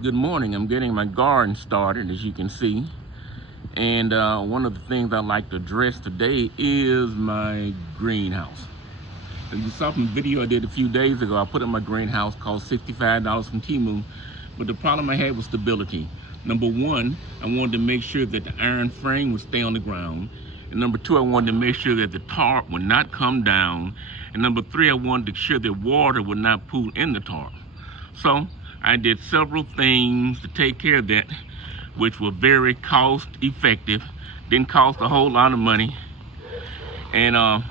Good morning. I'm getting my garden started, as you can see. And one of the things I like to address today is my greenhouse. As you saw from the video I did a few days ago, I put in my greenhouse, cost $65 from Temu. But the problem I had was stability. Number one, I wanted to make sure that the iron frame would stay on the ground. And number two, I wanted to make sure that the tarp would not come down. And number three, I wanted to make sure that water would not pool in the tarp. So I did several things to take care of that, which were very cost effective, didn't cost a whole lot of money. And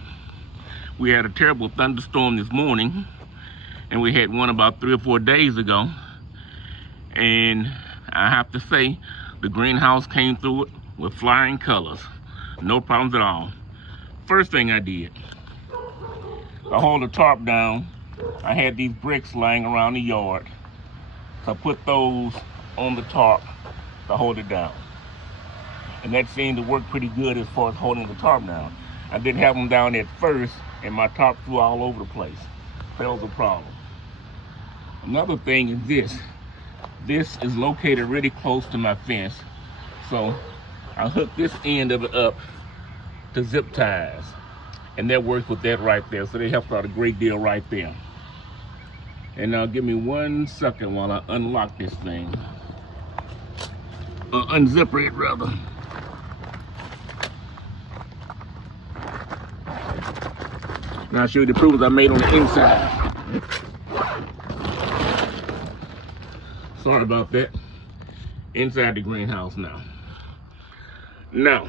we had a terrible thunderstorm this morning, and we had one about 3 or 4 days ago. And I have to say, the greenhouse came through it with flying colors. No problems at all. First thing I did, to hold the tarp down, I had these bricks laying around the yard. So I put those on the tarp to hold it down. And that seemed to work pretty good as far as holding the tarp down. I didn't have them down at first, and my tarp flew all over the place. That was a problem. Another thing is this. This is located really close to my fence. So I hooked this end of it up to zip ties. And that works with that right there. So they helped out a great deal right there. And now give me 1 second while I unlock this thing. Unzipper it rather. Now I'll show you the improvements I made on the inside. Sorry about that. Inside the greenhouse now. Now,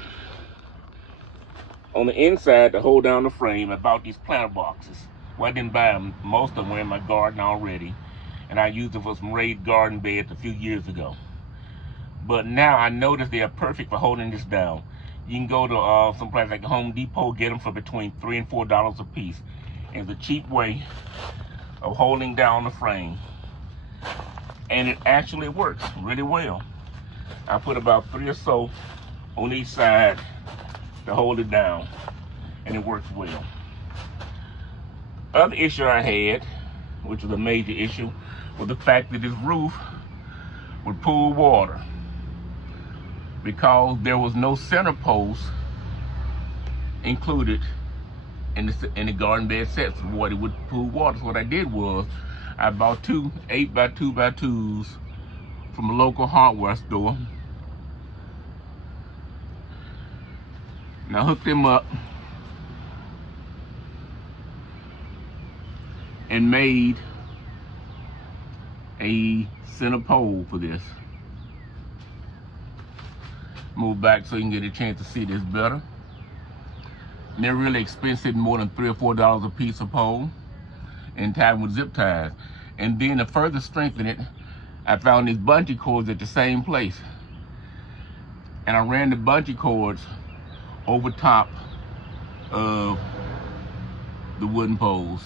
on the inside to hold down the frame, I bought these planter boxes. Well, I didn't buy them. Most of them were in my garden already. And I used them for some raised garden beds a few years ago. But now I noticed they are perfect for holding this down. You can go to some place like Home Depot, get them for between $3 and $4 a piece. And it's a cheap way of holding down the frame. And it actually works really well. I put about 3 or so on each side to hold it down. And it works well. Other issue I had, which was a major issue, was the fact that this roof would pool water because there was no center post included in the garden bed sets of what it would pool water. So what I did was I bought 2 8x2x2s from a local hardware store. Now hook them up and made a center pole for this. Move back so you can get a chance to see this better. And they're really expensive, more than $3 or $4 a piece of pole, and tied with zip ties. And then to further strengthen it, I found these bungee cords at the same place. And I ran the bungee cords over top of the wooden poles.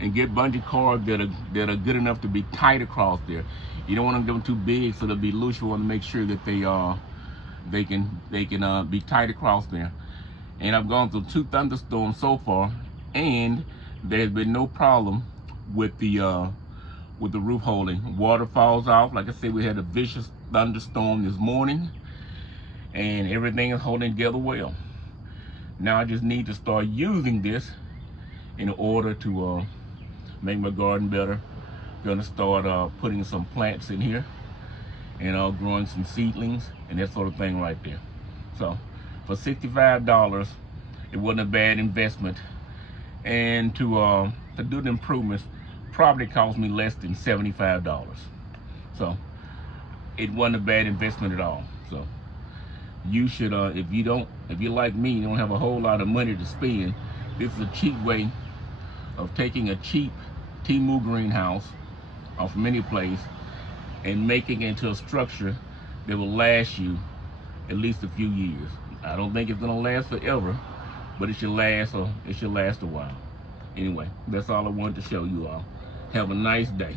And get bungee cords that are good enough to be tight across there. You don't want to get them too big so they'll be loose. You want to make sure that they can be tight across there. And I've gone through 2 thunderstorms so far, and there's been no problem with the roof holding. Water falls off. Like I said, we had a vicious thunderstorm this morning, and everything is holding together well. Now I just need to start using this in order to make my garden better. Gonna start putting some plants in here and growing some seedlings and that sort of thing right there. So for $65, it wasn't a bad investment, and to do the improvements probably cost me less than $75. So it wasn't a bad investment at all. So you should, if you're like me, you don't have a whole lot of money to spend, this is a cheap way of taking a cheap Temu greenhouse from any place and making it into a structure that will last you at least a few years. I don't think it's gonna last forever, but it should last a while. Anyway, that's all I wanted to show you all. Have a nice day.